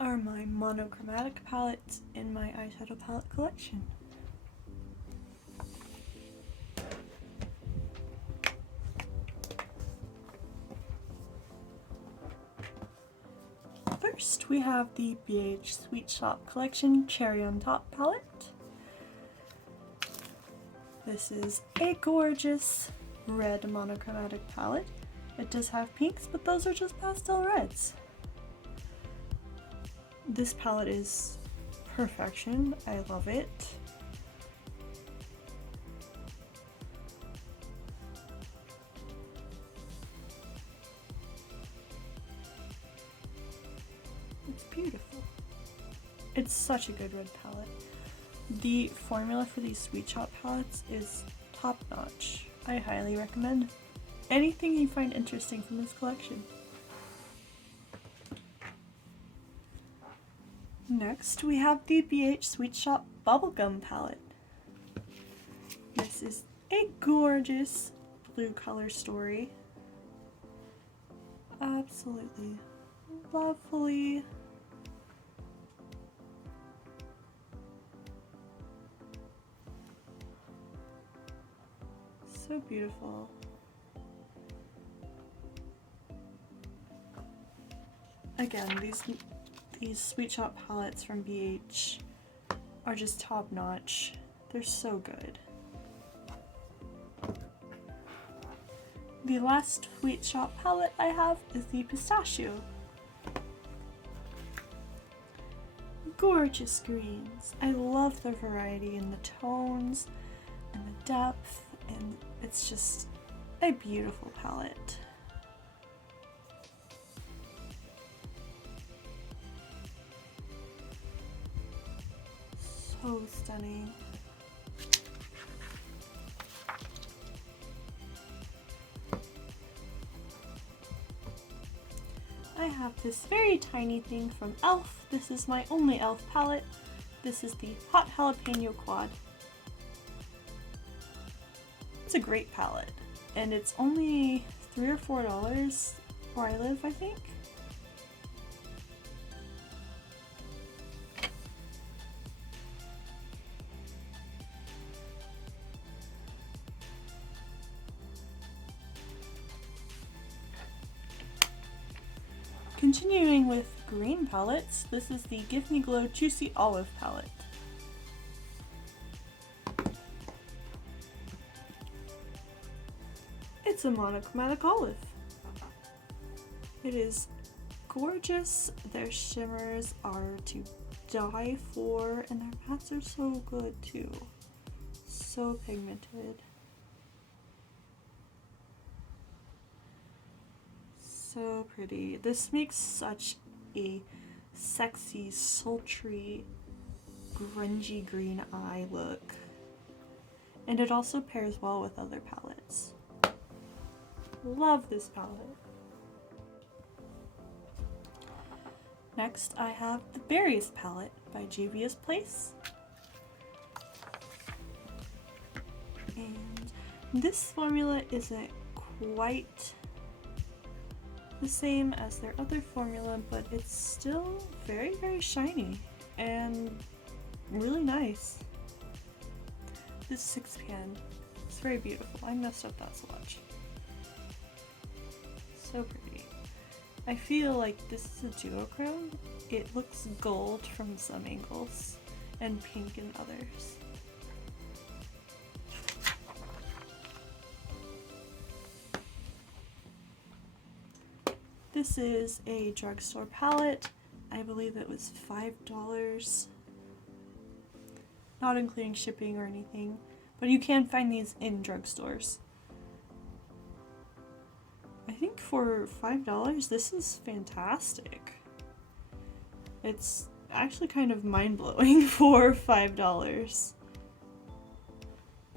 are my monochromatic palettes in my eyeshadow palette collection. First, we have the BH Sweet Shop Collection Cherry on Top palette. This is a gorgeous red monochromatic palette. It does have pinks, but those are just pastel reds. This palette is perfection. I love it. It's beautiful. It's such a good red palette. The formula for these Sweet Shop palettes is top notch. I highly recommend anything you find interesting from this collection. Next, we have the BH Sweet Shop Bubblegum palette. This is a gorgeous blue color story. Absolutely lovely. So beautiful. Again, these Sweet Shop palettes from BH are just top notch. They're so good. The last Sweet Shop palette I have is the Pistachio. Gorgeous greens. I love the variety in the tones and the depth, and it's just a beautiful palette. So stunning. I have this very tiny thing from e.l.f. This is my only e.l.f. palette. This is the Hot Jalapeno Quad. It's a great palette, and it's only $3 or $4 where I live, I think. Continuing with green palettes, this is the Give Me Glow Juicy Olive palette. It's a monochromatic olive. It is gorgeous. Their shimmers are to die for, and their mattes are so good too. So pigmented. So pretty. This makes such a sexy, sultry, grungy green eye look. And it also pairs well with other palettes. Love this palette. Next, I have the Berries palette by Juvia's Place. And this formula isn't quite the same as their other formula, but it's still very, very shiny and really nice. This 6 pan is very beautiful. I messed up that swatch. So pretty. I feel like this is a duochrome. It looks gold from some angles and pink in others. This is a drugstore palette. I believe it was $5, not including shipping or anything, but you can find these in drugstores. I think for $5, this is fantastic. It's actually kind of mind-blowing for $5.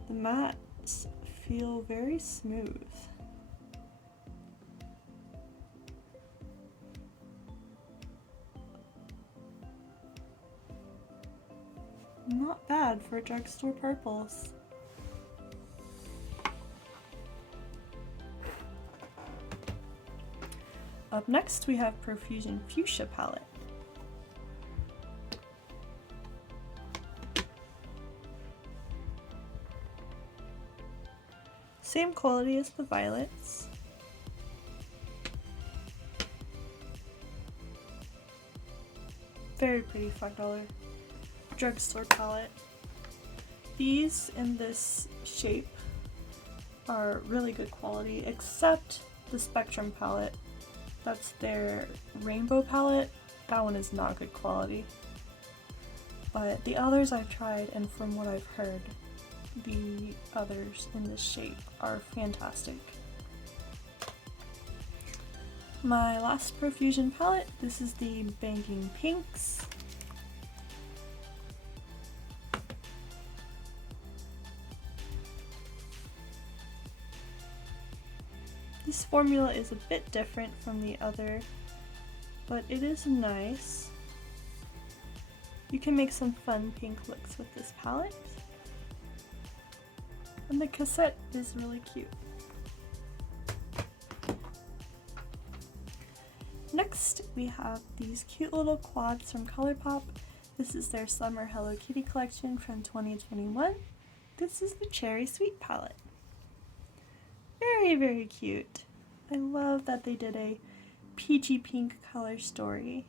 The mattes feel very smooth. Not bad for drugstore purples. Up next we have Profusion Fuchsia palette. Same quality as the violets. Very pretty $5 drugstore palette. These in this shape are really good quality, except the Spectrum palette. That's their rainbow palette. That one is not good quality. But the others I've tried, and from what I've heard, the others in this shape are fantastic. My last Profusion palette, this is the Banking Pinks. This formula is a bit different from the other, but it is nice. You can make some fun pink looks with this palette. And the cassette is really cute. Next, we have these cute little quads from ColourPop. This is their Summer Hello Kitty collection from 2021. This is the Cherry Sweet palette. Very, very cute. I love that they did a peachy pink color story.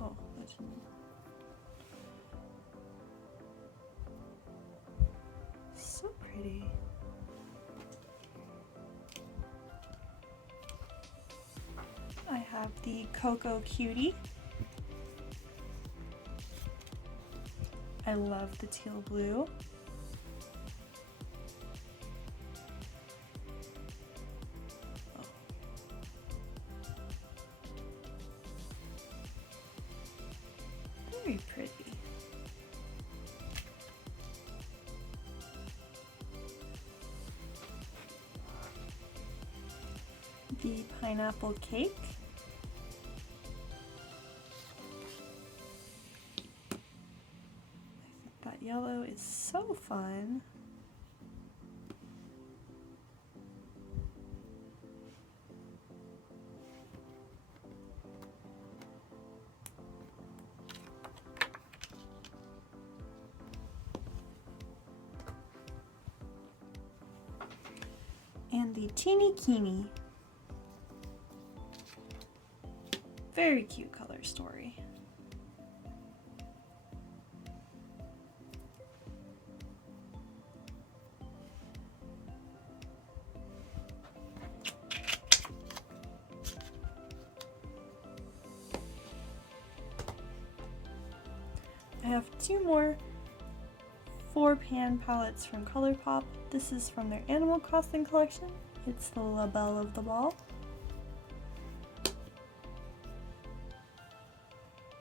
Oh, that didn't... So pretty. I have the Cocoa Cutie. I love the teal blue. Oh. Very pretty. The Pineapple Cake. That yellow is so fun. And the Teeny Keeny. Very cute color story. I have two more 4-pan palettes from ColourPop. This is from their Animal Crossing collection. It's the La Belle of the Ball.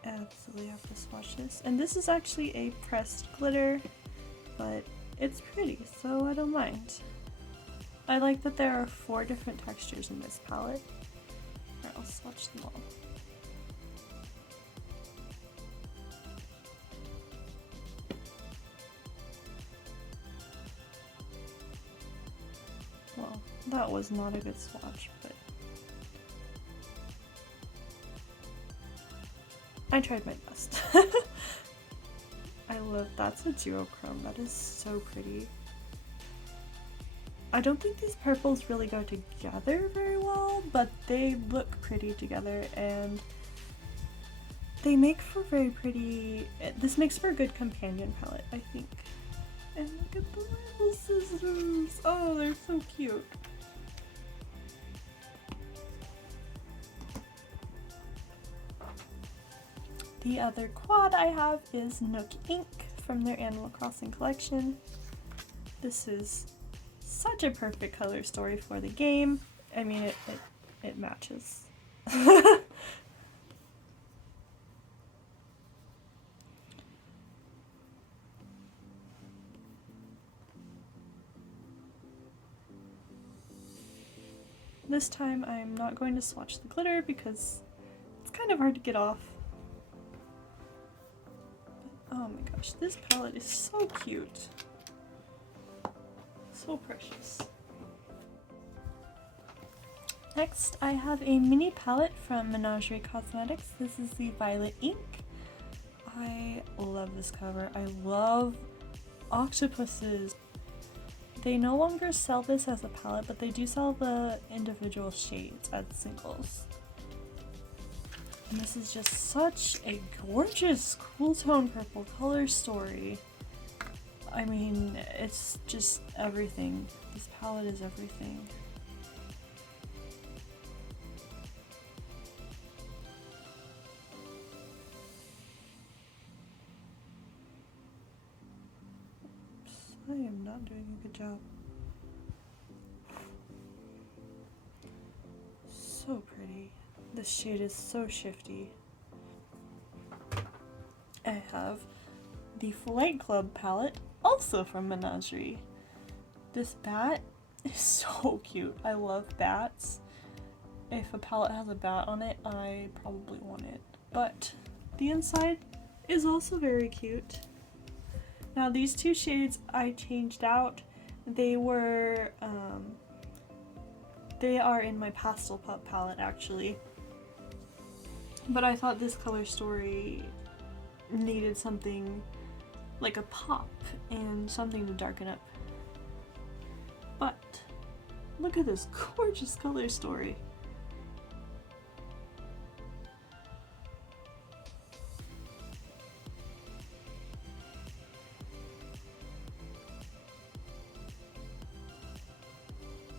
Absolutely have to swatch this. And this is actually a pressed glitter, but it's pretty, so I don't mind. I like that there are 4 different textures in this palette. Here, I'll swatch them all. Well, that was not a good swatch, but I tried my best. I love, that's a duochrome. That is so pretty. I don't think these purples really go together very well, but they look pretty together and they make for very pretty, this makes for a good companion palette, I think. And look at the little scissors! Oh, they're so cute. The other quad I have is Nook Ink from their Animal Crossing collection. This is such a perfect color story for the game. I mean, it matches. This time I'm not going to swatch the glitter because it's kind of hard to get off. Oh my gosh, this palette is so cute. So precious. Next, I have a mini palette from Menagerie Cosmetics. This is the Violet Ink. I love this cover. I love octopuses. They no longer sell this as a palette, but they do sell the individual shades as singles. And this is just such a gorgeous cool tone purple color story. I mean, it's just everything. This palette is everything. I am not doing a good job. So pretty. This shade is so shifty. I have the Flight Club palette, also from Menagerie. This bat is so cute. I love bats. If a palette has a bat on it, I probably want it. But the inside is also very cute. Now these two shades I changed out. They were, they are in my Pastel Pup palette actually. But I thought this color story needed something like a pop and something to darken up. But look at this gorgeous color story.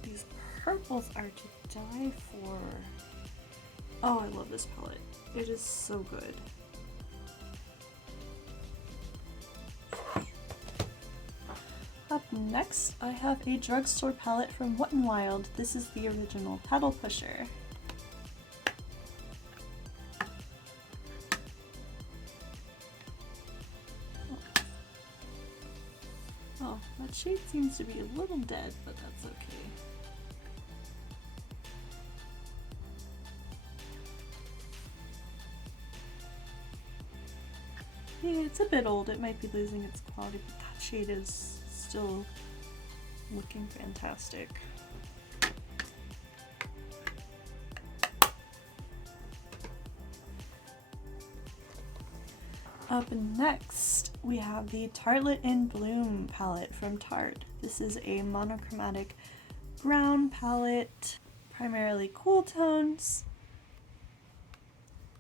These purples are to die for. Oh, I love this palette. It is so good. Up next, I have a drugstore palette from Wet n Wild. This is the original Petal Pusher. Oh, that shade seems to be a little dead, but that's okay. Yeah, it's a bit old. It might be losing its quality, but that shade is still looking fantastic. Up next, we have the Tartlet in Bloom palette from Tarte. This is a monochromatic brown palette, primarily cool tones,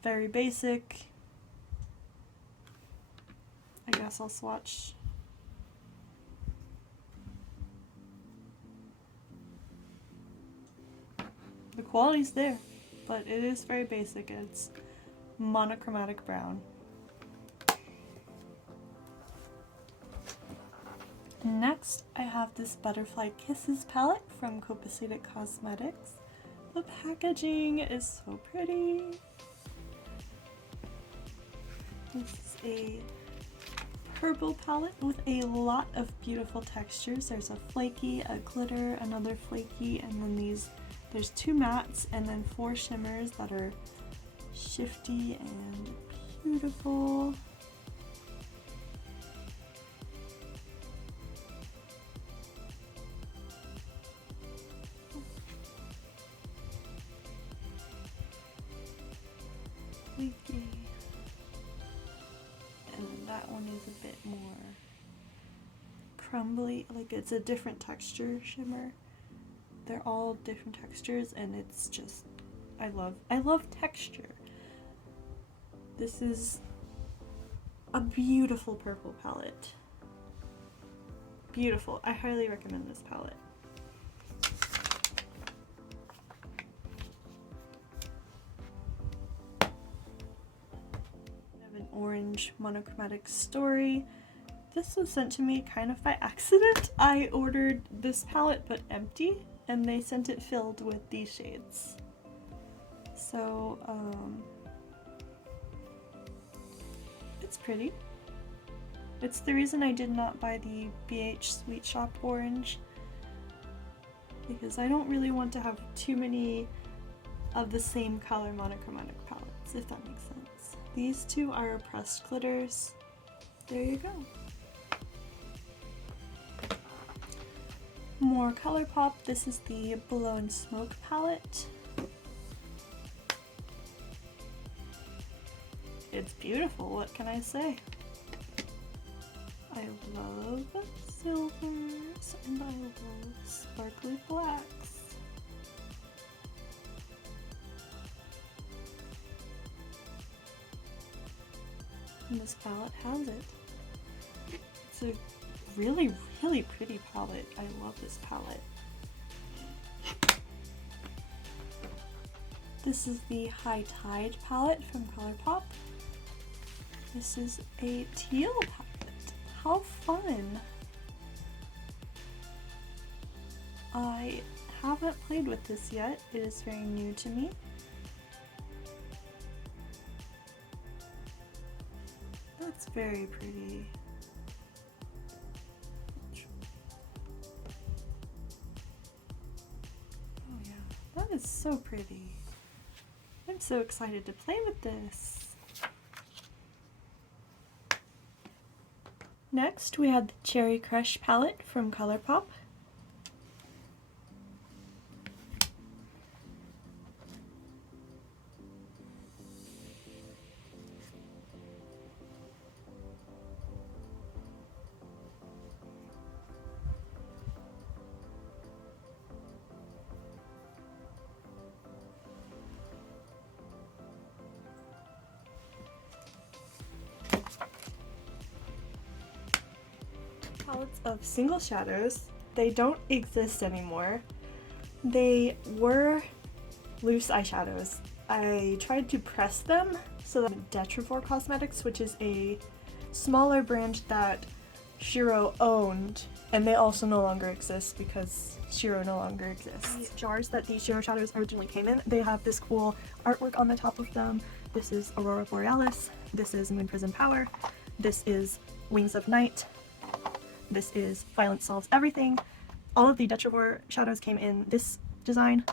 very basic. I guess I'll swatch. The quality's there, but it is very basic. It's monochromatic brown. Next, I have this Butterfly Kisses palette from Copacetic Cosmetics. The packaging is so pretty. This is a purple palette with a lot of beautiful textures. There's a flaky, a glitter, another flaky, and then there's 2 mattes and then 4 shimmers that are shifty and beautiful. Flaky. And then that one is a bit more crumbly, like it's a different texture shimmer. They're all different textures and it's just, I love texture. This is a beautiful purple palette. Beautiful. I highly recommend this palette. Orange monochromatic story. This was sent to me kind of by accident. I ordered this palette but empty and they sent it filled with these shades. So it's pretty. It's the reason I did not buy the BH Sweet Shop orange, because I don't really want to have too many of the same color monochromatic palettes, if that makes sense. These 2 are pressed glitters. There you go. More ColourPop. This is the Blown Smoke palette. it's beautiful, what can I say? I love silvers and I love sparkly blacks. And this palette has it. It's a really, really pretty palette. I love this palette. This is the High Tide palette from ColourPop. This is a teal palette. How fun! I haven't played with this yet. It is very new to me. That's very pretty. Oh yeah, that is so pretty. I'm so excited to play with this. Next, we had the Cherry Crush palette from ColourPop. Palettes of single shadows. They don't exist anymore. They were loose eyeshadows. I tried to press them so that Decluttered Cosmetics, which is a smaller brand that Shiro owned, and they also no longer exist because Shiro no longer exists. The jars that these Shiro shadows originally came in, they have this cool artwork on the top of them. This is Aurora Borealis, this is Moon Prism Power, this is Wings of Night, this is Violence Solves Everything. All of the Decluttered shadows came in this design.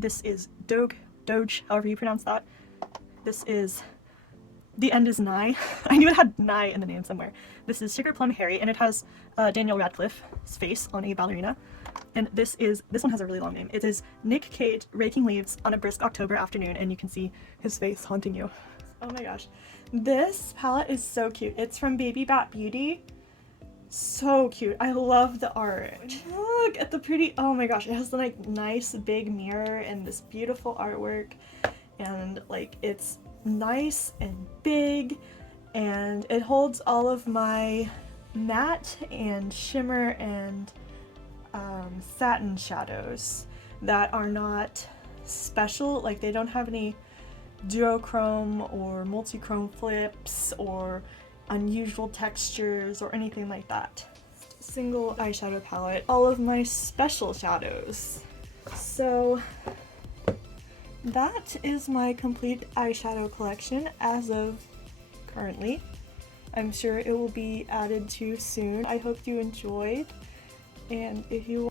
This is Doge, however you pronounce that. This is The End Is Nigh. I knew it had Nigh in the name somewhere. This is Sugar Plum Harry, and it has Daniel Radcliffe's face on a ballerina. And this one has a really long name. It is Nick Cage raking leaves on a brisk October afternoon, and you can see his face haunting you. Oh my gosh. This palette is so cute. It's from Baby Bat Beauty. So cute. I love the art. Look at the pretty, oh my gosh, it has the like nice big mirror and this beautiful artwork, and like it's nice and big, and it holds all of my matte and shimmer and satin shadows that are not special. Like they don't have any duochrome or multi-chrome flips or unusual textures or anything like that. Single eyeshadow palette, all of my special shadows. So that is my complete eyeshadow collection as of currently. I'm sure it will be added to soon. I hope you enjoyed, and if you